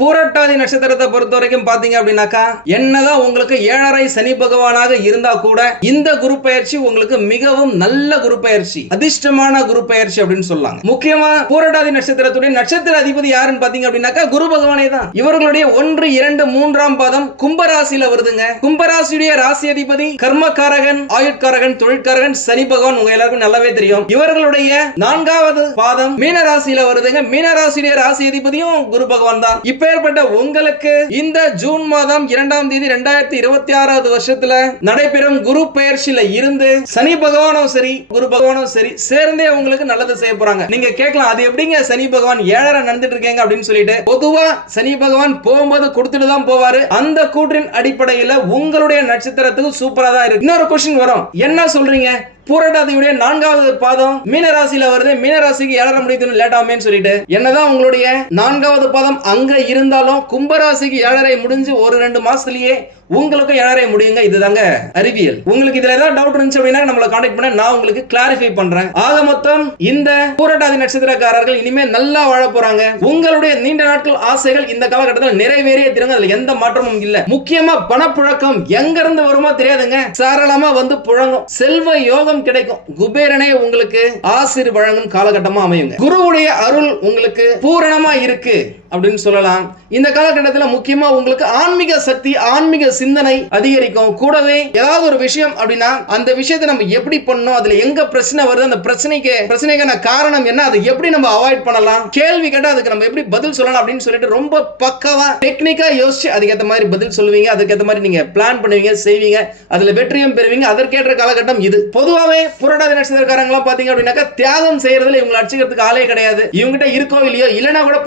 பூரட்டாதி நட்சத்திரத்தை பொறுத்த வரைக்கும் பாத்தீங்க அப்படின்னாக்கா, என்னதான் உங்களுக்கு 7.5 சனி பகவானாக இருந்தா கூட இந்த குரு பயிற்சி உங்களுக்கு மிகவும் நல்ல குரு பயிற்சி, அதிர்ஷ்டமான குரு பயிற்சி அப்படின்னு சொல்லலாம். முக்கியமா பூரட்டாதி நட்சத்திரத்துடைய நட்சத்திர அதிபதி யாருன்னு பாத்தீங்க அப்படின்னாக்கா குரு பகவானே தான். இவர்களுடைய 1, 2, 3ஆம் பாதம் கும்பராசியில வருதுங்க. கும்பராசியுடைய ராசி அதிபதி கர்மகாரகன், ஆயுட்காரகன், தொழிற்காரகன் சனி பகவான் உங்க எல்லாருக்கும் நல்லாவே தெரியும். இவர்களுடைய 4வது பாதம் மீன ராசியில வருதுங்க. மீன ராசியுடைய ராசி அதிபதியும் குரு பகவான் தான். இப்பேற்பட்ட உங்களுக்கு இந்த ஜூன் மாதம் 2ஆம் தேதி 2026வது வருஷத்துல நடைபெறும் குரு பெயர்ச்சியில இருந்து சனி பகவானும் சரி குரு பகவானும் சரி சேர்ந்தே உங்களுக்கு நல்லது செய்ய போறாங்க. நீங்க கேட்கலாம், அது எப்படிங்க சனி பகவான் 7.5 நடந்துட்டு இருக்கீங்க அப்படின்னு சொல்லிட்டு. பொதுவா சனி பகவான் போகும்போது கொடுத்துட்டு தான் போவாரு. அந்த கூற்றின் அடிப்படையில் உங்களுடைய நட்சத்திரத்துக்கு சூப்பரா தான் இருக்கு. இன்னொரு கொஸ்டின் வரும், என்ன சொல்றீங்க பூரட்டாதியுடைய 4வது பாதம் மீன ராசியில வருது, மீன ராசிக்கு 7.5 முடியுதுன்னு லேட் ஆகுமே சொல்லிட்டு. என்னதான் உங்களுடைய 4வது பாதம் அங்க இருந்தாலும் கும்பராசிக்கு 7.5 முடிஞ்சு 1-2 மாசத்திலேயே உங்களுக்கு 7.5 முடியுங்க. இதுதாங்க அறிவியல். உங்களுக்கு இதுல ஏதாவது டவுட் இருந்துச்சு அப்படின்னா நம்மளை கான்டாக்ட் பண்ண, நான் உங்களுக்கு கிளாரிஃபை பண்றேன். ஆக மொத்தம் இந்த பூரட்டாதி நட்சத்திரக்காரர்கள் இனிமே நல்லா வாழ போறாங்க. உங்களுடைய நீண்ட நாட்கள் ஆசைகள் இந்த காலகட்டத்தில் நிறைவேறிய திருங்க, அதுல எந்த மாற்றமும் இல்ல. முக்கியமா பணப்புழக்கம் எங்க இருந்து வருமோ தெரியாதுங்க, சாரளமா வந்து புழங்கும். செல்வ யோகம் கிடைக்கும். குபேரனே உங்களுக்கு ஆசீர் வழங்கும் காலகட்டமா அமையுங்க. குருவுடைய அருள் உங்களுக்கு பூரணமா இருக்கு அப்படின்னு சொல்லலாம். இந்த காலகட்டத்தில் முக்கியமா உங்களுக்கு ஆன்மீக சக்தி, ஆன்மீக சிந்தனை அதிகரிக்கும். கூடவே ஏதாவது ஒரு விஷயம் அப்படின்னா அந்த விஷயத்தை நம்ம எப்படி பண்ணணும், அதுல எங்க பிரச்சனை வருது, அந்த பிரச்சனைக்கான காரணம் என்ன, அதை எப்படி நம்ம அவாய்ட் பண்ணலாம், கேள்வி கேட்டா அதுக்கு நம்ம எப்படி பதில் சொல்லலாம் அப்படின்னு சொல்லிட்டு ரொம்ப பக்கவா டெக்னிக்கா யோசிச்சு அதுக்கேற்ற மாதிரி பதில் சொல்லுவீங்க. அதுக்கேற்ற மாதிரி நீங்க பிளான் பண்ணுவீங்க, செய்வீங்க. அதுல வெற்றியும் பெறுவீங்க. அதற்கேற்ற காலகட்டம் இது. பொதுவாகவே புரட்டாதி நட்சத்திரக்காரங்களாம் பாத்தீங்க அப்படின்னாக்கா தியாகம் செய்யறதுல இவங்களை அடிச்சுக்கிறதுக்கு ஆளே கிடையாது. இவங்ககிட்ட இருக்கோ இல்லையோ, இல்லைன்னா கூட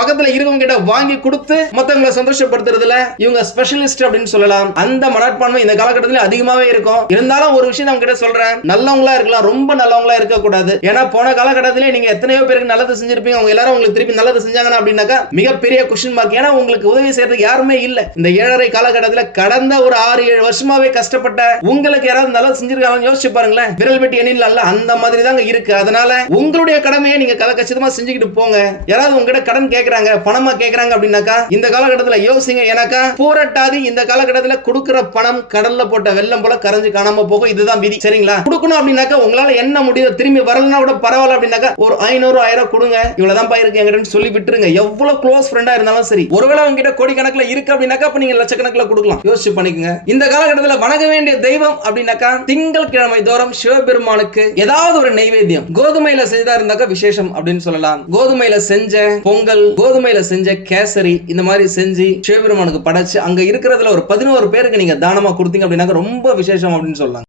பக்கத்துல இருக்கவங்க கிட்ட வாங்கி கொடுத்து மத்தவங்களை சந்தோஷப்படுத்துறதுல இவங்க ஸ்பெஷலிஸ்ட் அப்படின்னு சொல்லலாம். அந்த மனப்பான்மை இந்த காலகட்டத்தில் அதிகமாவே இருக்கும். இருந்தாலும் ஒரு விஷயம் நம்ம கிட்ட சொல்றேன், நல்லவங்களா இருக்கலாம், ரொம்ப நல்லவங்களா இருக்க கூடாது. ஏன்னா போன காலகட்டத்திலே நீங்க எத்தனையோ பேருக்கு நல்லது செஞ்சிருப்பீங்க. அவங்க எல்லாரும் உங்களுக்கு திருப்பி நல்லது செஞ்சாங்கன்னா அப்படின்னாக்கா மிகப்பெரிய கொஸ்டின் மார்க். ஏன்னா உங்களுக்கு உதவி செய்யறதுக்கு யாருமே இல்ல. இந்த 7.5 காலகட்டத்தில் கடந்த ஒரு 6-7 வருஷமாவே கஷ்டப்பட்ட உங்களுக்கு யாராவது நல்லது செஞ்சிருக்காங்க யோசிச்சு பாருங்களேன். விரல் வெட்டி எண்ணில் அல்ல, அந்த மாதிரி தாங்க இருக்கு. அதனால உங்களுடைய கடமையை நீங்க கச்சிதமா செஞ்சுக்கிட்டு போங்க. யாராவது உங்ககிட்ட கடன் கேட்கறாங்க, பணமா கேட்கறாங்க அப்படின்னாக்கா இந்த காலகட்டத்தில் யோசிங்க. எனக்கா பூரட்டாதி இந்த காலகட்டத்தில் கொடுக்கிற பணம் கடல்ல போட்ட வெள்ளம் போல கரைஞ்சு காணாம போகும். இதுதான் விதி. சரிங்களா? கொடுக்கணும் அப்படின்னாக்கா உங்களால என்ன முடியுதோ, திரும்பி வரலன்னா கூட பரவாயில்ல அப்படின்னாக்கா ஒரு 500-1000 கொடுங்க, இவ்வளவுதான் பாயிருக்கு எங்கிட்ட சொல்லி விட்டுருங்க. எவ்வளவு க்ளோஸ் ஃப்ரெண்டா இருந்தாலும் சரி. ஒருவேளை உங்ககிட்ட கோடிக்கணக்கில் இருக்கு அப்படின்னாக்கா அப்ப நீங்க லட்சக்கணக்கில் கொடுக்கலாம். யோசிச்சு பண்ணிக்கங்க. இந்த காலகட்டத்தில் வணங்க வேண்டிய தெய்வம் அப்படின்னாக்கா திங்கட்கிழமை தோறும் சிவபெருமானுக்கு ஏதாவது ஒரு நைவேத்தியம் கோதுமையில செய்தா இருந்தாக்கா விசேஷம் அப்படின்னு சொல்லலாம். கோதுமையில செஞ்ச பொங்கல், கோதுமையில செஞ்ச கேசரி, இந்த மாதிரி செஞ்சு சிவபெருமானுக்கு படைச்சு அங்க இருக்கிறதுல ஒரு 11 பேருக்கு நீங்க தானமா கொடுத்தீங்க அப்படின்னாக்க ரொம்ப விசேஷம் அப்படின்னு சொல்லலாம்.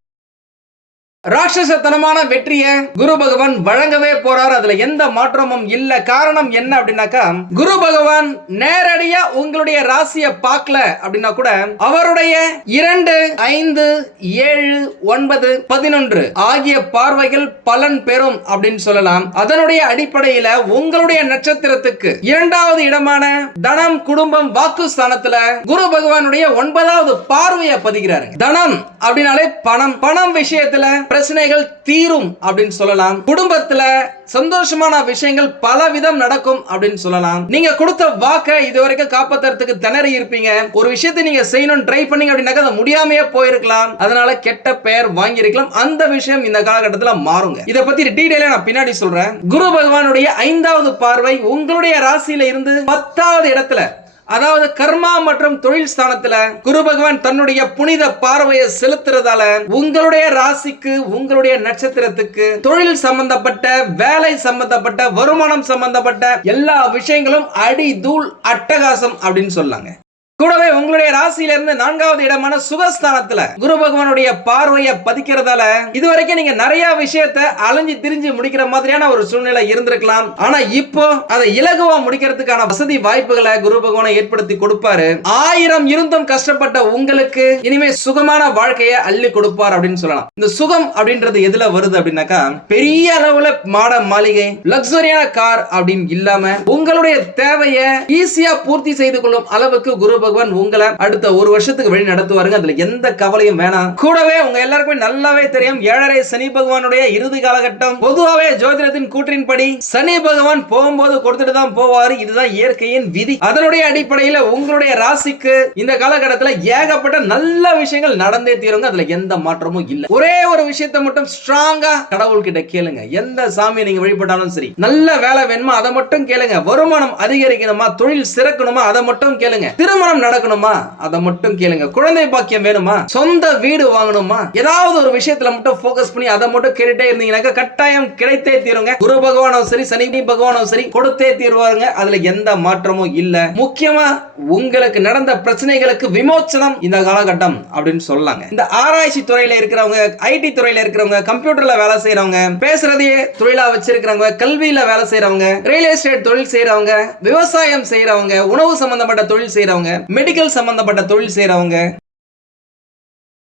ராட்சசத்தனமான வெற்றியை குரு பகவான் வழங்கவே போறார். அதுல எந்த மாற்றமும் இல்ல. காரணம் என்ன அப்படின்னாக்கா குரு பகவான் நேரடியா உங்களுடைய ராசியை பார்க்கல அப்படின்னா கூட அவருடைய 2, 5, 7, 9, 11 ஆகிய பார்வைகள் பலன் பெறும் அப்படின்னு சொல்லலாம். அதனுடைய அடிப்படையில உங்களுடைய நட்சத்திரத்துக்கு 2வது இடமான தனம், குடும்பம், வாக்கு ஸ்தானத்துல குரு பகவானுடைய 9வது பார்வையை பதிக்கிறாரு. தனம் அப்படின்னாலே பணம். பணம் விஷயத்துல பிரச்சனைகள் தீரும் அப்படின்னு சொல்லலாம். குடும்பத்துல சந்தோஷமான விஷயங்கள் பலவிதம் நடக்கும் அப்படின்னு சொல்லலாம். நீங்க கொடுத்த வாக்கை இதுவரைக்கும் காப்பாத்துறதுக்கு திணறி இருப்பீங்க. ஒரு விஷயத்தை நீங்க செய்யணும் ட்ரை பண்ணீங்க அப்படின்னாக்க அது முடியாமையே போயிருக்கலாம். அதனால கெட்ட பெயர் வாங்கி இருக்கலாம். அந்த விஷயம் இந்த காலகட்டத்தில் மாறுங்க. இதை பத்தி டீடைலா நான் பின்னாடி சொல்றேன். குரு பகவானுடைய 5வது பார்வை உங்களுடைய ராசியில இருந்து 10வது இடத்துல, அதாவது கர்மா மற்றும் தொழில் ஸ்தானத்துல குரு பகவான் தன்னுடைய புனித பார்வையை செலுத்துறதால உங்களுடைய ராசிக்கு, உங்களுடைய நட்சத்திரத்துக்கு தொழில் சம்பந்தப்பட்ட, வேலை சம்பந்தப்பட்ட, வருமானம் சம்பந்தப்பட்ட எல்லா விஷயங்களும் அடி தூள் அட்டகாசம் அப்படின்னு சொல்லாங்க. கூடவே உங்களுடைய ராசியில இருந்து 4வது இடமான சுகஸ்தானத்துல குரு பகவானுடைய பார்வையை பதிக்கிறதால இதுவரைக்கும் நீங்க நிறைய விஷயத்தை அலைஞ்சு திரிஞ்சு முடிக்கிற மாதிரியான ஒரு சூழ்நிலை இருந்திருக்கலாம். ஆனா இப்போ அதை இலகுவா முடிக்கிறதுக்கான வசதி வாய்ப்புகளை குரு பகவானை ஏற்படுத்தி கொடுப்பாரு. 1000 இருந்தும் கஷ்டப்பட்ட உங்களுக்கு இனிமே சுகமான வாழ்க்கையை அள்ளி கொடுப்பார் அப்படின்னு சொல்லலாம். இந்த சுகம் அப்படின்றது எதுல வருது அப்படின்னாக்கா பெரிய அளவுல மாட மாளிகை, லக்ஸரியான கார் அப்படின்னு இல்லாம உங்களுடைய தேவையை ஈஸியா பூர்த்தி செய்து கொள்ளும் அளவுக்கு குரு பகவான் பகவான் உங்களை அடுத்த ஒரு வருஷத்துக்கு வழி நடத்துவாருங்க. அதுல எந்த கவலையும் வேணாம். கூடவே உங்க எல்லாருக்குமே நல்லாவே தெரியும், 7.5 சனி பகவானுடைய இறுதி காலகட்டம். பொதுவாவே ஜோதிடத்தின் கூற்றின்படி சனி பகவான் போகும்போது கொடுத்துட்டு தான் போவாரு. இதுதான் இயற்கையின் விதி. அதனுடைய அடிப்படையில் உங்களுடைய ராசிக்கு இந்த காலகட்டத்தில் ஏகப்பட்ட நல்ல விஷயங்கள் நடந்தே தீருங்க. அதுல எந்த மாற்றமும் இல்ல. ஒரே ஒரு விஷயத்தை மட்டும் ஸ்ட்ராங்கா கடவுள் கிட்ட கேளுங்க. எந்த சாமியை நீங்க வழிபட்டாலும் சரி, நல்ல வேலை வேணுமா அதை மட்டும் கேளுங்க. வருமானம் அதிகரிக்கணுமா, தொழில் சிறக்கணுமா அதை மட்டும் கேளுங்க. திருமணம் நடக்கணுமா அதை மட்டும் கேளுங்க. குழந்தை பாக்கியம் வேணுமா, சொந்த வீடு வாங்கணுமா, ஏதாவது ஒரு விஷயத்துல மட்டும் போக்கஸ் பண்ணி அதை மட்டும் கேட்டுட்டே இருந்தீங்கன்னா கட்டாயம் கிடைத்தே தீருங்க. குரு பகவானும் சரி, சனி பகவானும் சரி கொடுத்தே தீர்வாருங்க. அதுல எந்த மாற்றமும் இல்ல. முக்கியமா உங்களுக்கு நடந்த பிரச்சனைகளுக்கு விமோச்சனம் இந்த காலகட்டம் அப்படின்னு சொல்லாங்க. இந்த ஆராய்ச்சி துறையில இருக்கிறவங்க, ஐடி துறையில இருக்கிறவங்க, கம்ப்யூட்டர்ல வேலை செய்யறவங்க, பேசுறதையே தொழிலா வச்சிருக்கிறவங்க, கல்வியில வேலை செய்யறவங்க, ரியல் எஸ்டேட் தொழில் செய்யறவங்க, விவசாயம் செய்யறவங்க, உணவு சம்பந்தப்பட்ட தொழில் செய்யறவங்க, மெடிக்கல் சம்பந்தப்பட்ட தொழில் செய்யறவங்க,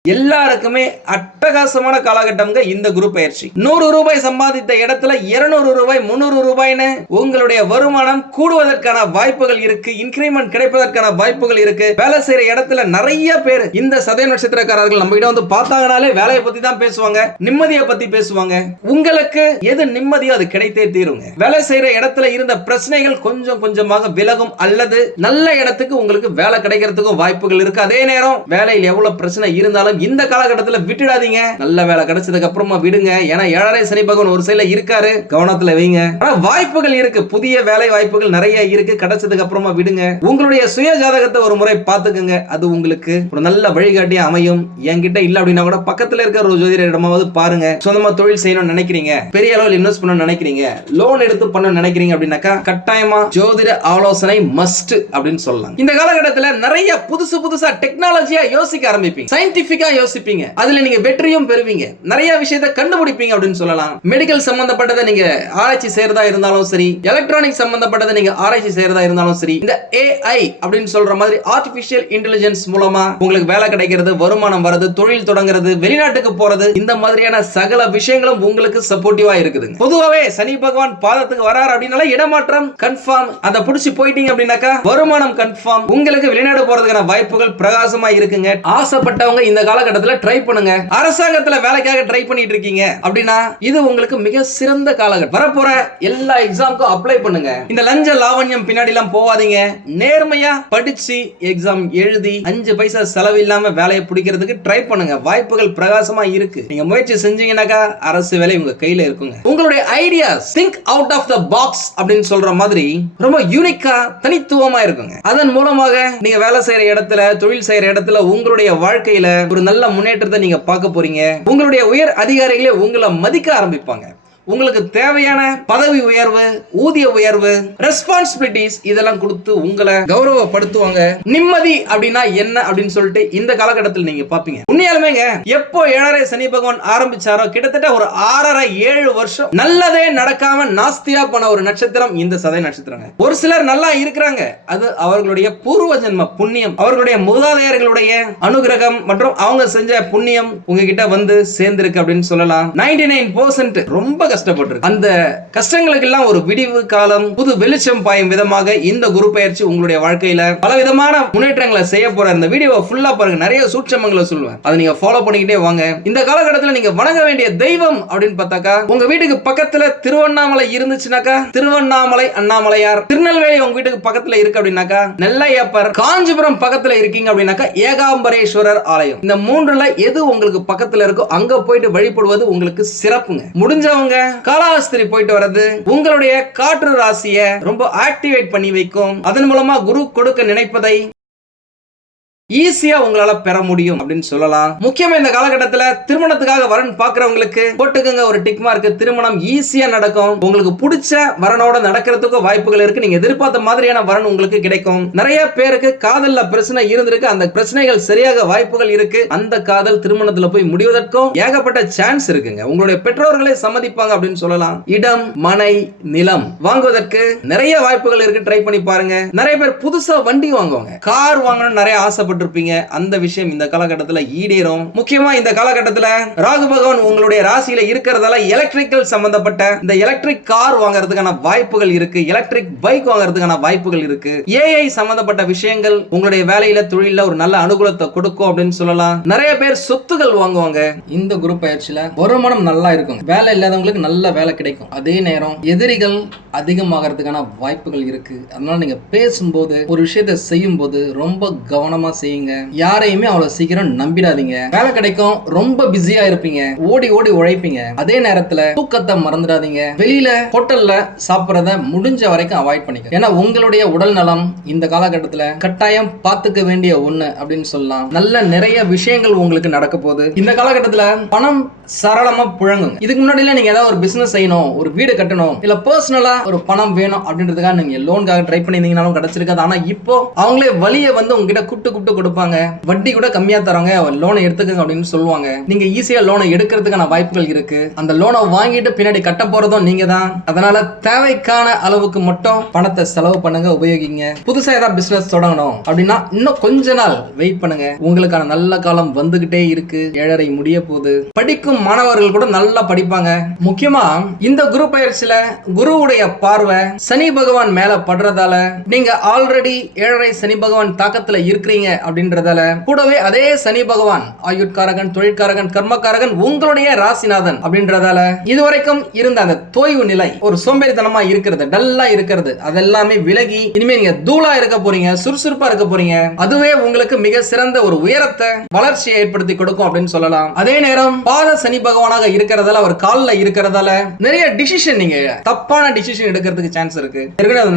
எல்லாருக்குமே அட்டகாசமான காலகட்டம்ங்க இந்த குரு பயிற்சி. 100 ரூபாய் சம்பாதித்த இடத்துல 200 ரூபாய் 300 ரூபாய்னு உங்களுடைய வருமானம் கூடுவதற்கான வாய்ப்புகள் இருக்கு. இன்கிரிமெண்ட் கிடைப்பதற்கான வாய்ப்புகள் இருக்கு. வேலை செய்யற இடத்துல நிறைய பேர் இந்த சதய நட்சத்திரக்காரர்கள் நம்ம கிட்ட வந்து பார்த்தாங்கனாலே வேலையை பத்தி தான் பேசுவாங்க, நிம்மதியை பத்தி பேசுவாங்க. உங்களுக்கு எது நிம்மதியோ அது கிடைத்தே தீருங்க. வேலை செய்யற இடத்துல இருந்த பிரச்சனைகள் கொஞ்சம் கொஞ்சமாக விலகும், அல்லது நல்ல இடத்துக்கு உங்களுக்கு வேலை கிடைக்கிறதுக்கும் வாய்ப்புகள் இருக்கு. அதே நேரம் வேலையில் எவ்வளவு பிரச்சனை இருந்தாலும் இந்த காலகட்டத்தில் விட்டுடாதீங்க. நல்ல வேலை கிடைச்சதுக்கு அப்புறமா விடுங்க. ஏன்னா 7.5 சனி பகவான் ஒரு சைடுல இருக்காரு, கவனத்துல வைங்க. ஆனா வாய்ப்புகள் இருக்கு, புதிய வேலை வாய்ப்புகள் நிறைய இருக்கு. கிடைச்சதுக்கு அப்புறமா விடுங்க. உங்களுடைய சுய ஜாதகத்தை ஒரு முறை பார்த்துக்குங்க. அது உங்களுக்கு ஒரு நல்ல வழிகாட்டியா அமையும். என்கிட்ட இல்ல அப்படின்னா கூட பக்கத்துல இருக்கிற ஒரு ஜோதிடரிடமாவது பாருங்க. சொந்தமா தொழில் செய்யணும்னு நினைக்கிறீங்க, பெரிய அளவில் இன்வெஸ்ட் பண்ணணும்னு நினைக்கிறீங்க, லோன் எடுத்து பண்ண நினைக்கிறீங்க அப்படின்னாக்கா கட்டாயமா ஜோதிட ஆலோசனை மஸ்ட் அப்படின்னு சொல்லலாம். இந்த காலகட்டத்தில் நிறைய புதுசா டெக்னாலஜியா யோசிக்க ஆரம்பிப்பீங்க. சயின்டிபிக் யோசிப்பீங்க. அதுல நீங்க வெற்றியும் பெறுவீங்க. நிறைய விஷயத்தை கண்டுபிடிப்பீங்க அப்படின்னு சொல்லலாம். மெடிக்கல் சம்பந்தப்பட்டதை நீங்க ஆராய்ச்சி செய்யறதா இருந்தாலும் சரி, எலக்ட்ரானிக் சம்பந்தப்பட்டதை நீங்க ஆராய்ச்சி செய்யறதா இருந்தாலும் சரி, இந்த AI அப்படின்னு சொல்ற மாதிரி ஆர்டிபிஷியல் இன்டெலிஜென்ஸ் மூலமா உங்களுக்கு வேலை கிடைக்கிறது, வருமானம் வரது, தொழில் தொடங்குறது, வெளிநாட்டுக்கு போறது, இந்த மாதிரியான சகல விஷயங்களும் உங்களுக்கு சப்போர்ட்டிவா இருக்குது. பொதுவாவே சனி பகவான் பாதத்துக்கு வராரு அப்படின்னால இடமாற்றம் கன்ஃபார்ம். அதை பிடிச்சி போயிட்டீங்க அப்படின்னாக்கா வருமானம் கன்ஃபார்ம். உங்களுக்கு வெளிநாடு போறதுக்கான வாய்ப்புகள் பிரகாசமா இருக்குங்க. ஆசைப்பட்டவங்க இந்த காலகட்டத்தில் ட்ரை பண்ணுங்க. அரசாங்கத்தில் வேலைக்காக ட்ரை பண்ணிட்டு இருக்கீங்க அப்படின்னா இது உங்களுக்கு மிக சிறந்த காலகட்டம். வரப்போற எல்லா எக்ஸாமுக்கும் அப்ளை பண்ணுங்க. இந்த லஞ்ச லாவண்யம் பின்னாடி எல்லாம் போவாதீங்க. நேர்மையா படிச்சு எக்ஸாம் எழுதி 5 பைசா செலவு இல்லாம வேலையை பிடிக்கிறதுக்கு ட்ரை பண்ணுங்க. வாய்ப்புகள் பிரகாசமா இருக்கு. நீங்க முயற்சி செஞ்சீங்கன்னாக்கா அரசு வேலை உங்க கையில இருக்குங்க. உங்களுடைய ideas think out of the box அப்படின்னு சொல்ற மாதிரி ரொம்ப யூனிக்கா தனித்துவமா இருக்குங்க. அதன் மூலமாக நீங்க வேலை செய்யற இடத்துல, தொழில் செய்யற இடத்துல உங்களுடைய வாழ்க்கையில ஒரு நல்ல முன்னேற்றத்தை நீங்க பார்க்க போறீங்க. உங்களுடைய உயர் அதிகாரிகளே உங்களை மதிக்க ஆரம்பிப்பாங்க. உங்களுக்கு தேவையான பதவி உயர்வு, ஊதிய உயர்வு, ரெஸ்பான்சிபிலிட்டிஸ் இதெல்லாம் கொடுத்து உங்களை கௌரவப்படுத்துவாங்க. நிம்மதி அப்படின்னா என்ன அப்படின்னு சொல்லிட்டு இந்த காலகட்டத்தில் நீங்க பாப்பீங்க. உண்மையாலுமேங்க எப்போ 7.5 சனி பகவான் ஆரம்பிச்சாரோ கிட்டத்தட்ட ஒரு 6.5-7 வருஷம் நல்லதே நடக்காம நாஸ்தியா போன ஒரு நட்சத்திரம் இந்த சதய நட்சத்திரம். ஒரு சிலர் நல்லா இருக்கிறாங்க, அது அவர்களுடைய பூர்வ ஜென்ம புண்ணியம், அவர்களுடைய மூதாதையர்களுடைய அனுகிரகம் மற்றும் அவங்க செஞ்ச புண்ணியம் உங்ககிட்ட வந்து சேர்ந்திருக்கு அப்படின்னு சொல்லலாம். 99% ரொம்ப கஷ்டப்பட்டிருக்கு. அந்த கஷ்டங்களுக்கு எல்லாம் ஒரு விடிவு காலம், புது வெளிச்சம் பாயும் விதமாக இந்த குரு பயிற்சி உங்களுடைய வாழ்க்கையில பல விதமான முன்னேற்றங்களை செய்ய போற. இந்த வீடியோவை ஃபுல்லா பாருங்க. நிறைய சூட்சமங்களை சொல்லுவேன், அதை நீங்க ஃபாலோ பண்ணிக்கிட்டே வாங்க. இந்த காலகட்டத்தில் நீங்க வணங்க வேண்டிய தெய்வம் அப்படின்னு பார்த்தாக்கா, உங்க வீட்டுக்கு பக்கத்துல திருவண்ணாமலை இருந்துச்சுனாக்கா திருவண்ணாமலை அண்ணாமலையார், திருநெல்வேலி உங்க வீட்டுக்கு பக்கத்துல இருக்கு அப்படின்னாக்கா நெல்லையப்பர், காஞ்சிபுரம் பக்கத்துல இருக்கீங்க அப்படின்னாக்கா ஏகாம்பரேஸ்வரர் ஆலயம். இந்த மூன்றுல எது உங்களுக்கு பக்கத்துல இருக்கோ அங்க போயிட்டு வழிபடுவது உங்களுக்கு சிறப்புங்க. முடிஞ்சவங்க காலாஸ்திரி போயிட்டு வர்றது உங்களுடைய காற்று ராசியை ரொம்ப ஆக்டிவேட் பண்ணி வைக்கும். அதன் மூலமா குரு கொடுக்க நினைப்பதை ஈஸியா உங்களால பெற முடியும் அப்படின்னு சொல்லலாம். முக்கியமா இந்த காலகட்டத்தில் திருமணத்துக்காக வரன் பாக்குறவங்களுக்கு போட்டுக்கங்க ஒரு டிக் மார்க். திருமணம் ஈஸியா நடக்கும். உங்களுக்கு பிடிச்ச வரனோட நடக்கிறதுக்கு வாய்ப்புகள் இருக்கு. நீங்க எதிர்பார்த்த மாதிரியான வரன் உங்களுக்கு கிடைக்கும். நிறைய பேருக்கு காதல்ல பிரச்சனை இருந்திருக்கு, அந்த பிரச்சனைகள் சரியாக வாய்ப்புகள் இருக்கு. அந்த காதல் திருமணத்துல போய் முடிவதற்கும் ஏகப்பட்ட சான்ஸ் இருக்குங்க. உங்களுடைய பெற்றோர்களே சம்மதிப்பாங்க அப்படின்னு சொல்லலாம். இடம், மனை, நிலம் வாங்குவதற்கு நிறைய வாய்ப்புகள் இருக்கு. ட்ரை பண்ணி பாருங்க. நிறைய பேர் புதுசா வண்டி வாங்குவாங்க, கார் வாங்கணும்னு நிறைய ஆசைப்பட்டு ஆசைப்பட்டிருப்பீங்க அந்த விஷயம் இந்த காலகட்டத்தில் ஈடேறும். முக்கியமா இந்த காலகட்டத்தில் ராகு பகவான் உங்களுடைய ராசியில இருக்கிறதால எலக்ட்ரிக்கல் சம்பந்தப்பட்ட இந்த எலக்ட்ரிக் கார் வாங்குறதுக்கான வாய்ப்புகள் இருக்கு, எலக்ட்ரிக் பைக் வாங்குறதுக்கான வாய்ப்புகள் இருக்கு. ஏஐ சம்பந்தப்பட்ட விஷயங்கள் உங்களுடைய வேலையில தொழில ஒரு நல்ல அனுகூலத்தை கொடுக்கும் அப்படின்னு சொல்லலாம். நிறைய பேர் சொத்துகள் வாங்குவாங்க. இந்த குரு பயிற்சியில வருமானம் நல்லா இருக்கும், வேலை இல்லாதவங்களுக்கு நல்ல வேலை கிடைக்கும். அதே நேரம் எதிரிகள் அதிகமாகிறதுக்கான வாய்ப்புகள் இருக்கு. அதனால நீங்க பேசும்போது ஒரு விஷயத்தை செய்யும் போது ரொம்ப கவனமா செய்யுங்க. யாரையுமே அவ்வளவு சீக்கிரம் நம்பிடாதீங்க. வேலை கிடைக்கும், ரொம்ப பிஸியா இருப்பீங்க, ஓடி ஓடி உழைப்பீங்க. அதே நேரத்துல தூக்கத்தை மறந்துடாதீங்க. வெளியில ஹோட்டல்ல சாப்பிடறத முடிஞ்ச வரைக்கும் அவாய்ட் பண்ணிக்க. ஏன்னா உங்களுடைய உடல் நலம் இந்த காலகட்டத்துல கட்டாயம் பார்த்துக்க வேண்டிய ஒண்ணு அப்படின்னு சொல்லலாம். நல்ல நிறைய விஷயங்கள் உங்களுக்கு நடக்க போகுது. இந்த காலகட்டத்துல பணம் சரளமா புழங்குங்க. இதுக்கு முன்னாடி நீங்க ஏதாவது ஒரு பிசினஸ் செய்யணும், ஒரு வீடு கட்டணும், இல்ல பர்சனலா ஒரு பணம் வேணும் அப்படின்றதுக்காக நீங்க லோனுக்காக ட்ரை பண்ணிருந்தீங்கனாலும் கிடைச்சிருக்காது. ஆனா இப்போ அவங்களே வழியை வந்து உங்ககிட்ட கூப்பிட்டு கொடுப்பாங்க, வட்டி கூட கம்மியா தராங்க, லோனை எடுத்துக்கங்க அப்படின்னு சொல்லுவாங்க. நீங்க ஈஸியா லோனை எடுக்கிறதுக்கான வாய்ப்புகள் இருக்கு. அந்த லோனை வாங்கிட்டு பின்னாடி கட்ட போறதும் நீங்க தான். அதனால தேவைக்கான அளவுக்கு மட்டும் பணத்தை செலவு பண்ணுங்க, உபயோகிங்க. புதுசா ஏதாவது பிசினஸ் தொடங்கணும் அப்படின்னா இன்னும் கொஞ்ச நாள் வெயிட் பண்ணுங்க. உங்களுக்கான நல்ல காலம் வந்துகிட்டே இருக்கு. 7.5 முடிய போகுது. படிக்கும் மாணவர்கள் கூட நல்லா படிப்பாங்க. முக்கியமா இந்த குரு பயிற்சியில குருவுடைய பார்வை சனி பகவான் மேல படுறதால நீங்க ஆல்ரெடி 7.5 சனி பகவான் தாக்கத்துல இருக்கிறீங்க அப்படின்றதால கூடவே அதே சனி பகவான் ஆயுட்காரகன், தொழிற்காரகன், கர்மக்காரகன், உங்களுடைய ராசிநாதன் அப்படின்றதால இதுவரைக்கும் இருந்த அந்த தோய்வு நிலை, ஒரு சோம்பேறித்தனமா இருக்கிறது, டல்லா இருக்கிறது, அதெல்லாமே விலகி இனிமே நீங்க தூளா இருக்க போறீங்க, சுறுசுறுப்பா இருக்க போறீங்க. அதுவே உங்களுக்கு மிக சிறந்த ஒரு உயரத்தை, வளர்ச்சியை ஏற்படுத்தி கொடுக்கும் அப்படின்னு சொல்லலாம். அதே நேரம் பாத சனி பகவானாக இருக்கிறதால, அவர் காலில் இருக்கிறதால நிறைய டிசிஷன், நீங்க தப்பான டிசிஷன் எடுக்கிறதுக்கு சான்ஸ் இருக்கு.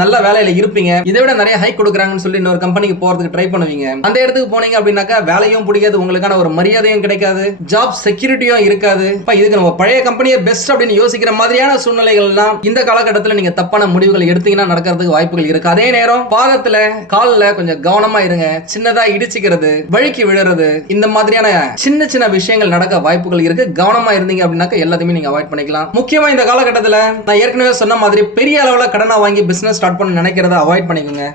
நல்ல வேலையில இருப்பீங்க, இதை விட நிறைய ஹைக் கொடுக்குறாங்கன்னு சொல்லி இன்னொரு கம்பெனிக்கு போறதுக்கு ட்ரை பண்ணுவீங்க. அந்த இடத்துக்கு போனீங்க அப்படின்னாக்கா வேலையும் பிடிக்காது, உங்களுக்கான ஒரு மரியாதையும் கிடைக்காது, ஜாப் செக்யூரிட்டியும் இருக்காது. இதுக்கு நம்ம பழைய கம்பெனியை பெஸ்ட் அப்படின்னு யோசிக்கிற மாதிரியான சூழ்நிலைகள் எல்லாம் இந்த காலகட்டத்தில் நீங்க தப்பான முடிவுகள் எடுத்தீங்கன்னா நடக்கிறதுக்கு வாய்ப்புகள் இருக்கு. அதே நேரம் பாதத்துல கால்ல கொஞ்சம் கவனமா இருங்க. சின்னதா இடிச்சுக்கிறது, வழுக்கி விழுறது, இந்த மாதிரியான சின்ன சின்ன விஷயங்கள் நடக்க வாய்ப்புகள் இருக்கு. கவனமா இருந்தீங்க அப்படின்னாக்க எல்லாத்தையுமே நீங்க அவாய்ட் பண்ணிக்கலாம். முக்கியமா இந்த காலகட்டத்தில் நான் ஏற்கனவே சொன்ன மாதிரி பெரிய அளவுல கடனை வாங்கி பிசினஸ் ஸ்டார்ட் பண்ண நினைக்கிறத அவாய்ட் பண்ணிக்கோங்க.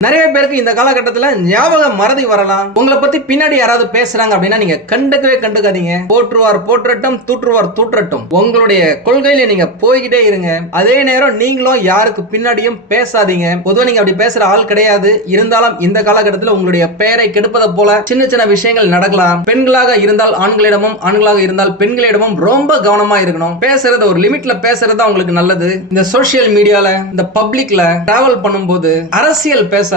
நிறைய பேருக்கு இந்த காலகட்டத்தில் ஞாபக மறதி வரலாம். உங்களை பத்தி பின்னாடி யாராவது பேசுறாங்க அப்படின்னா நீங்க கண்டுக்காதீங்க. போற்றுவார் போற்றட்டும், தூற்றுவார் தூற்றட்டும். உங்களுடைய கொள்கையில நீங்க போய்கிட்டே இருங்க. அதே நேரம் நீங்களும் யாருக்கு பின்னாடியும் பேசாதீங்க. பொதுவாக நீங்க அப்படி பேசுற ஆள் கிடையாது. இருந்தாலும் இந்த காலகட்டத்தில் உங்களுடைய பெயரை கெடுப்பதை போல சின்ன சின்ன விஷயங்கள் நடக்கலாம். பெண்களாக இருந்தால் ஆண்களிடமும், ஆண்களாக இருந்தால் பெண்களிடமும் ரொம்ப கவனமா இருக்கணும். பேசுறது ஒரு லிமிட்ல பேசுறது உங்களுக்கு நல்லது. இந்த சோசியல் மீடியால, இந்த பப்ளிக்ல டிராவல் பண்ணும்போது அரசியல் பேசாதீங்க,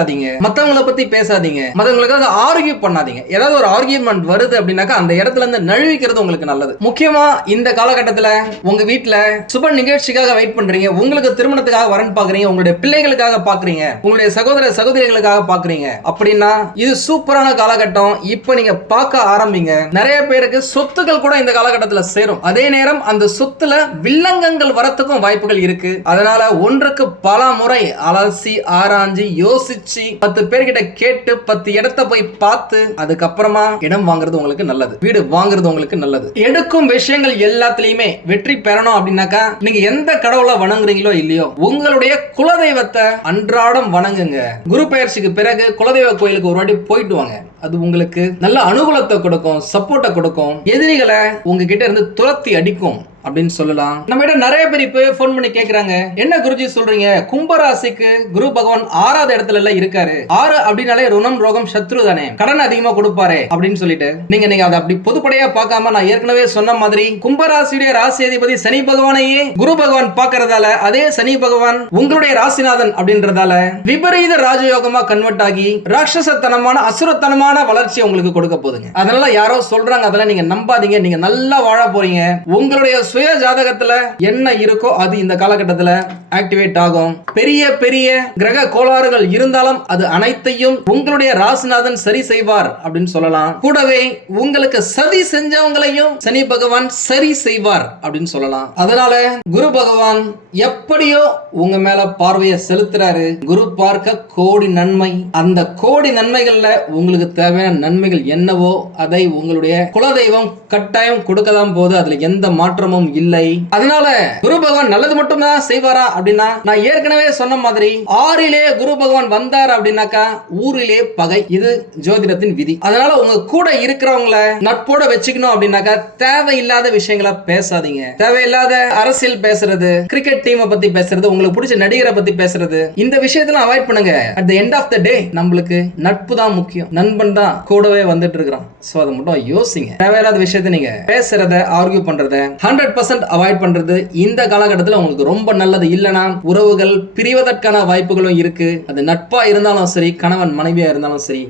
மத்தவங்கள பத்தி பேசாதீங்க, மத்தவங்களுக்காக ஆர்கியூ பண்ணாதீங்க. ஏதாவது ஒரு ஆர்கியூமெண்ட் வருது அப்படின்னாக்கா அந்த இடத்துல இருந்து நழுவிக்கிறது உங்களுக்கு நல்லது. முக்கியமா இந்த காலகட்டத்தில் உங்க வீட்டுல சுப நிகழ்ச்சிக்காக வெயிட் பண்றீங்க, உங்களுக்கு திருமணத்துக்காக வரன் பாக்குறீங்க, உங்களுடைய பிள்ளைகளுக்காக பாக்குறீங்க, உங்களுடைய சகோதர சகோதரிகளுக்காக பாக்குறீங்க அப்படின்னா இது சூப்பரான காலகட்டம். இப்ப நீங்க பார்க்க ஆரம்பிங்க. நிறைய பேருக்கு சொத்துக்கள் கூட இந்த காலகட்டத்தில் சேரும். அதே நேரம் அந்த சொத்துல வில்லங்கங்கள் வரத்துக்கும் வாய்ப்புகள் இருக்கு. அதனால ஒன்றுக்கு பல முறை அலசி ஆராய்ஞ்சு யோசிச்சு 10 பேர்கிட்ட கேட்டு 10 இடத்தை போய் பார்த்து அதுக்கப்புறமா இடம் வாங்குறது உங்களுக்கு நல்லது, வீடு வாங்குறது உங்களுக்கு நல்லது. எடுக்கும் விஷயங்கள் எல்லாத்துலயுமே வெற்றி பெறணும் அப்படின்னாக்கா நீங்க எந்த கடவுளை வணங்குறீங்களோ இல்லையோ உங்களுடைய குலதெய்வத்தை அன்றாடம் வணங்குங்க. குரு பெயர்ச்சிக்கு பிறகு குலதெய்வ கோயிலுக்கு ஒரு வாட்டி போயிட்டு வாங்க. அது உங்களுக்கு நல்ல அனுகூலத்தை கொடுக்கும், சப்போர்ட்டை கொடுக்கும், எதிரிகளை உங்ககிட்ட இருந்து துரத்தி அடிக்கும் அப்படின்னு சொல்லலாம். நம்ம கிட்ட நிறைய பேர் இப்ப போன் பண்ணி கேக்குறாங்க, என்ன குருஜி சொல்றீங்க, கும்பராசிக்கு குரு பகவான் 6வது இடத்துல எல்லாம் இருக்காரு, 6 அப்படின்னாலே ருணம் ரோகம் சத்ரு தானே, கடன் அதிகமா கொடுப்பாரு அப்படின்னு சொல்லிட்டு நீங்க அதை அப்படி பொதுப்படையா பார்க்காம நான் ஏற்கனவே சொன்ன மாதிரி கும்பராசியுடைய ராசி அதிபதி சனி பகவானையே குரு பகவான் பார்க்கறதால அதே சனி பகவான் உங்களுடைய ராசிநாதன் அப்படின்றதால விபரீத ராஜயோகமா கன்வெர்ட் ஆகி ராட்சசத்தனமான அசுரத்தனமான வளர்ச்சி உங்களுக்கு கொடுக்க போதுங்க. அதனால யாரோ சொல்றாங்க அதெல்லாம் நீங்க நம்பாதீங்க. நீங்க நல்லா வாழ போறீங்க. உங்களுடைய சுய ஜாதகத்துல என்ன இருக்கோ அது இந்த காலகட்டத்தில் ஆக்டிவேட் ஆகும். பெரிய பெரிய கிரக கோளாறுகள் இருந்தாலும் அது அனைத்தையும் உங்களுடைய ராசிநாதன் சரி செய்வார் அப்படின்னு சொல்லலாம். கூடவே உங்களுக்கு சதி செஞ்சவங்களையும் சனி பகவான் சரி செய்வார் அப்படின்னு சொல்லலாம். அதனால குரு பகவான் எப்படியோ உங்க மேல பார்வையை செலுத்துறாரு. குரு பார்க்க கோடி நன்மை. அந்த கோடி நன்மைகள்ல உங்களுக்கு தேவையான நன்மைகள் என்னவோ அதை உங்களுடைய குலதெய்வம் கட்டாயம் கொடுக்கதான் போது. அதுல எந்த மாற்றமும் இல்லை. அதனால குரு பகவான் நல்லது மட்டும் தான் செய்வாரா அப்படின்னா, நான் ஏற்கனவே சொன்ன மாதிரி 6லே குரு பகவான் வந்தார் அப்படின்னாக்கா ஊரிலே பகை. இது ஜோதிடத்தின் விதி. அதனால உங்க கூட இருக்கிறவங்கள நட்போட வச்சுக்கணும் அப்படின்னாக்கா தேவையில்லாத விஷயங்களை பேசாதீங்க. தேவையில்லாத அரசியல் பேசுறது, கிரிக்கெட் டீமை பத்தி பேசுறது, உங்களுக்கு பிடிச்ச நடிகரை பத்தி பேசுறது, இந்த விஷயத்தெல்லாம் அவாய்ட் பண்ணுங்க. At the end of the day நம்மளுக்கு நட்பு தான் முக்கியம். நண்பன் தான் கூடவே வந்துட்டு இருக்கிறான். சோ அதை மட்டும் யோசிங்க. தேவையில்லாத விஷயத்தை நீங்க பேசுறத, ஆர்கியூ பண்றத 100% அவாய்ட் பண்றது இந்த காலகட்டத்தில் உங்களுக்கு ரொம்ப நல்லது. இல்லனா உறவுகள் பிரிவதற்கான வாய்ப்புகளும் இருக்கு. அது நட்பா இருந்தாலும் சரி, கணவன் மனைவியா இருந்தாலும் சரி.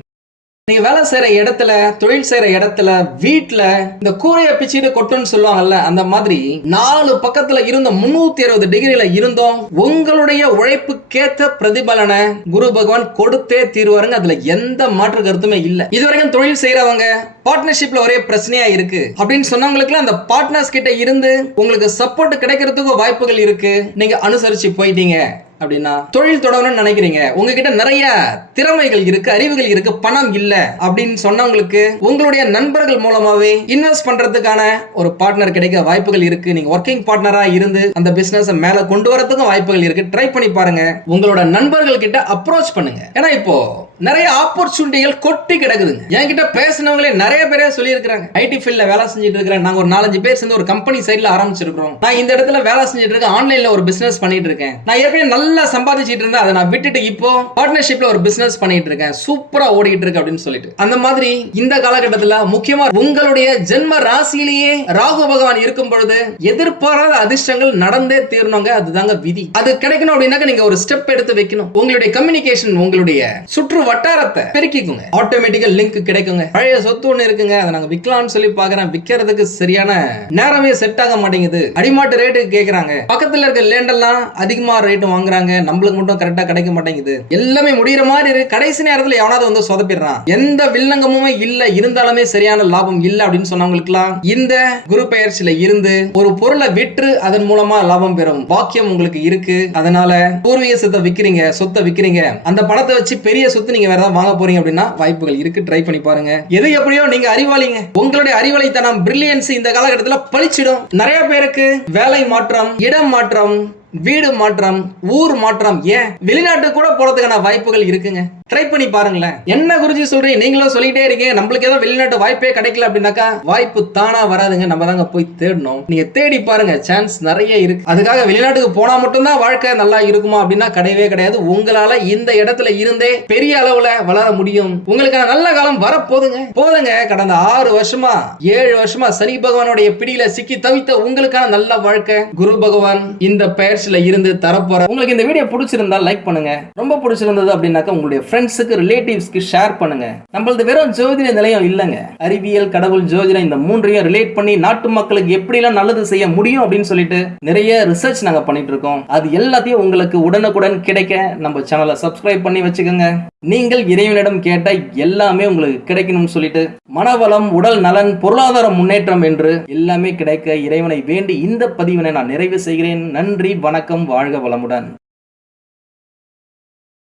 நீங்க வேலை செய்யற இடத்துல, தொழில் செய்யற இடத்துல, வீட்டுல இந்த கூரைய பிச்சுட்டு கொட்டுன்னு சொல்லுவாங்கல்ல, அந்த மாதிரி 4 பக்கத்துல இருந்த 360 டிகிரில இருந்தோம் உங்களுடைய உழைப்புக்கேற்ற பிரதிபலனை குரு பகவான் கொடுத்தே தீர்வாருங்க. அதுல எந்த மாற்று கருத்துமே இல்ல. இதுவரைக்கும் தொழில் செய்யறவங்க பார்ட்னர்ஷிப்ல ஒரே பிரச்சனையா இருக்கு அப்படின்னு சொன்னவங்களுக்கு அந்த பார்ட்னர்ஸ் கிட்ட இருந்து உங்களுக்கு சப்போர்ட் கிடைக்கிறதுக்கு வாய்ப்புகள் இருக்கு. நீங்க அனுசரிச்சு போயிட்டீங்க அப்படின்னா தொழில் தொடங்கணும்னு நினைக்கிறீங்க, உங்ககிட்ட நிறைய திறமைகள் இருக்கு, அறிவுகள் இருக்கு, பணம் இல்ல அப்படின்னு சொன்னவங்களுக்கு உங்களுடைய நண்பர்கள் மூலமாவே இன்வெஸ்ட் பண்றதுக்கான ஒரு பார்ட்னர் கிடைக்க வாய்ப்புகள் இருக்கு. நீங்க ஒர்க்கிங் பார்ட்னரா இருந்து அந்த பிசினஸ் மேல கொண்டு வரதுக்கும் வாய்ப்புகள் இருக்கு. ட்ரை பண்ணி பாருங்க. உங்களோட நண்பர்கள் கிட்ட அப்ரோச் பண்ணுங்க. ஏன்னா இப்போ நிறைய ஆப்பர்ச்சுனிட்டிகள் கொட்டி கிடக்குதுங்க. என்கிட்ட பேசினவங்களே நிறைய பேரே சொல்லி இருக்காங்க, ஐடி ஃபீல்ட்ல வேலை செஞ்சுட்டு இருக்கிறேன், நாங்க ஒரு 4-5 பேர் சேர்ந்து ஒரு கம்பெனி சைட்ல ஆரம்பிச்சிருக்கோம், நான் இந்த இடத்துல வேலை செஞ்சுட்டு இருக்கேன், ஆன்லைன்ல ஒரு பிசினஸ் பண்ணிட்டு இருக்கேன், நான் ஏற்கனவே நல்லா சம்பாதிச்சிட்டு இருந்தேன், அதை நான் விட்டுட்டு இப்போ பார்ட்னர்ஷிப்ல ஒரு பிசினஸ் பண்ணிட்டு இருக்கேன், சூப்பரா ஓடிட்டு இருக்கு அப்படின்னு சொல்லிட்டு. அந்த மாதிரி இந்த காலகட்டத்தில் முக்கியமா உங்களுடைய ஜென்ம ராசியிலேயே ராகு பகவான் இருக்கும் பொழுது எதிர்பாராத அதிர்ஷ்டங்கள் நடந்தே தீரணுங்க. அதுதாங்க விதி. அது கிடைக்கணும் அப்படின்னாக்க நீங்க ஒரு ஸ்டெப் எடுத்து வைக்கணும். உங்களுடைய கம்யூனிகேஷன், உங்களுடைய சுற்று வட்டாரத்தை பெருக்கிக்குங்க. ஆட்டோமேட்டிக்கல் லிங்க் கிடைக்குங்க. பழைய சொத்து ஒண்ணு இருக்குங்க, அதை நாங்க விற்கலாம்னு சொல்லி பாக்குறேன், விற்கிறதுக்கு சரியான நேரமே செட் ஆக மாட்டேங்குது, அடிமாட்டு ரேட்டு கேக்குறாங்க, பக்கத்துல இருக்க லேண்ட் எல்லாம் அதிகமா ரேட் வாங்குறாங்க, நம்மளுக்கு மட்டும் கரெக்டா கிடைக்க மாட்டேங்குது, எல்லாமே முடிகிற மாதிரி இருக்கு, கடைசி நேரத்துல எவனாவது வந்து சொதப்பிடுறான், எந்த வில்லங்கமுமே இல்ல, இருந்தாலுமே சரியான லாபம் இல்ல அப்படின்னு சொன்னவங்களுக்குலாம் இந்த குரு பெயர்ச்சியில இருந்து ஒரு பொருளை விற்று அதன் மூலமா லாபம் பெறும் பாக்கியம் உங்களுக்கு இருக்கு. அதனால பூர்வீக சொத்தை விக்கிறீங்க, சொத்தை விக்கிறீங்க, அந்த பணத்தை வச்சு பெரிய சொத்து நீங்க வேற ஏதாவது வாங்க போறீங்க அப்படின்னா வாய்ப்புகள் இருக்கு. ட்ரை பண்ணி பாருங்க. எது எப்படியோ நீங்க அறிவாளிங்க. உங்களுடைய அறிவாளித்தனம், பிரில்லியன்ஸ் இந்த காலகட்டத்தில் பளிச்சிடும். நிறைய பேருக்கு வேலை மாற்றம், இடம் மாற்றம், வீடு மாற்றம், ஊர் மாற்றம், ஏன் வெளிநாட்டு கூட போறதுக்கான வாய்ப்புகள் இருக்குங்க. ட்ரை பண்ணி பாருங்களேன். என்ன குருஜி சொல்றீங்க, நீங்களும் சொல்லிட்டே இருக்கீங்க, நம்மளுக்கு ஏதோ வெளிநாட்டு வாய்ப்பே கிடைக்கல அப்படின்னாக்கா வாய்ப்பு தானா வராதுங்க, நம்ம தாங்க போய் தேடணும். நீங்க தேடி பாருங்க, சான்ஸ் நிறைய இருக்கு. அதுக்காக வெளிநாட்டுக்கு போனா மட்டும்தான் வாழ்க்கை நல்லா இருக்குமா அப்படின்னா கிடையவே கிடையாது. உங்களால இந்த இடத்துல இருந்தே பெரிய அளவுல வளர முடியும். உங்களுக்கான நல்ல காலம் வரப்போதுங்க. கடந்த 6 வருஷமா 7 வருஷமா சனி பகவானுடைய பிடியில சிக்கி தவித்த உங்களுக்கான நல்ல வாழ்க்கை குரு பகவான் இந்த பெயர் இருந்து தரப்போற. உங்களுக்கு இந்த வீடியோ பிடிச்சிருந்தா லைக் பண்ணுங்க. ரொம்ப பிடிச்சிருந்தது அப்படின்னாக்க உங்களுடைய ஃப்ரெண்ட்ஸுக்கு, ரிலேட்டிவ்ஸ்க்கு ஷேர் பண்ணுங்க. நம்மளது வெறும் ஜோதிட நிலையம் இல்லங்க, அறிவியல், கடவுள், ஜோதிடம் இந்த 3ஐயும் ரிலேட் பண்ணி நாட்டு மக்களுக்கு எப்படி எல்லாம் நல்லது செய்ய முடியும் அப்படின்னு சொல்லிட்டு நிறைய ரிசர்ச் நாங்க பண்ணிட்டு இருக்கோம். அது எல்லாத்தையும் உங்களுக்கு உடனுக்குடன் கிடைக்க நம்ம சேனலை சப்ஸ்கிரைப் பண்ணி வச்சுக்கோங்க. நீங்கள் இறைவனிடம் கேட்ட எல்லாமே உங்களுக்கு கிடைக்கணும்னு சொல்லிட்டு மனவளம், உடல் நலன், பொருளாதார முன்னேற்றம் என்று எல்லாமே கிடைக்க இறைவனை வேண்டி இந்த பதிவினை நான் நிறைவு செய்கிறேன். நன்றி, வணக்கம், வாழ்க வளமுடன்.